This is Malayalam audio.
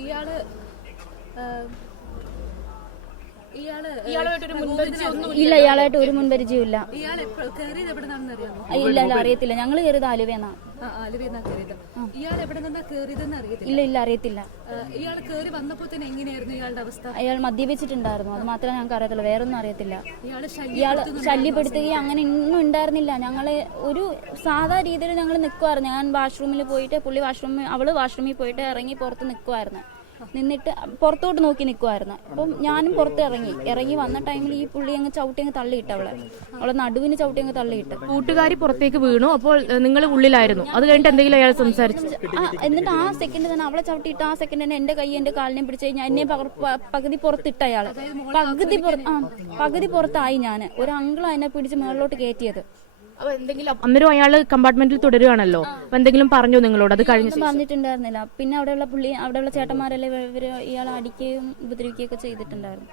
ഇയാള് ഇല്ല, ഇയാളായിട്ട് ഒരു മുൻപരിചയവും ഇല്ല. ഇല്ല ഇല്ല, അറിയത്തില്ല. ഞങ്ങൾ കയറിയത് ആലുവയെന്നാ. ഇല്ല ഇല്ല, അറിയത്തില്ല. അയാൾ മദ്യപിച്ചിട്ടുണ്ടായിരുന്നു, അത് മാത്രമേ ഞങ്ങൾക്ക് അറിയത്തുള്ളൂ, വേറൊന്നും അറിയത്തില്ല. ഇയാൾ ശല്യപ്പെടുത്തുകയും അങ്ങനെ ഒന്നും ഉണ്ടായിരുന്നില്ല. ഞങ്ങള് ഒരു സാധാ രീതിയിൽ ഞങ്ങൾ നിൽക്കുമായിരുന്നു. ഞാൻ വാഷ്റൂമിൽ പോയിട്ട് അവള് വാഷ്റൂമിൽ പോയിട്ട് ഇറങ്ങി പുറത്ത് നിൽക്കുമായിരുന്നു. നിന്നിട്ട് പുറത്തോട്ട് നോക്കി നിൽക്കുമായിരുന്നു. അപ്പം ഞാനും പുറത്ത് ഇറങ്ങി വന്ന ടൈമിൽ ഈ പുള്ളി അങ്ങ് ചവിട്ടി അങ്ങ് തള്ളിയിട്ട് അവളെ നടുവിന് ചവിട്ടി അങ്ങ് തള്ളിയിട്ട്. കൂട്ടുകാരി പുറത്തേക്ക് വീണു. അപ്പോൾ നിങ്ങൾ ഉള്ളിലായിരുന്നു. അത് കഴിഞ്ഞിട്ട് എന്തെങ്കിലും അയാൾ സംസാരിച്ചു? എന്നിട്ട് ആ സെക്കൻഡ് തന്നെ അവളെ ചവിട്ടിയിട്ട് ആ സെക്കൻഡ് തന്നെ എന്റെ എന്റെ കാലിനെയും പിടിച്ച് കഴിഞ്ഞാൽ എന്നെ പകുതി പുറത്തിട്ട് അയാള് പകുതി പുറത്തായി. ഞാൻ ഒരു അങ്കിൾ എന്നെ പിടിച്ച് മുകളിലോട്ട് കയറ്റിയത്. അന്നേരം അയാള് കമ്പാർട്ട്മെന്റിൽ തുടരുകയാണല്ലോ. അപ്പൊ എന്തെങ്കിലും പറഞ്ഞോ നിങ്ങളോട്? അത് കഴിഞ്ഞ് പറഞ്ഞിട്ടുണ്ടായിരുന്നില്ല. പിന്നെ അവിടെയുള്ള ചേട്ടന്മാരെല്ലാം ഇയാളെ അടിക്കുകയും ഉപദ്രവിക്കുകയൊക്കെ ചെയ്തിട്ടുണ്ടായിരുന്നു.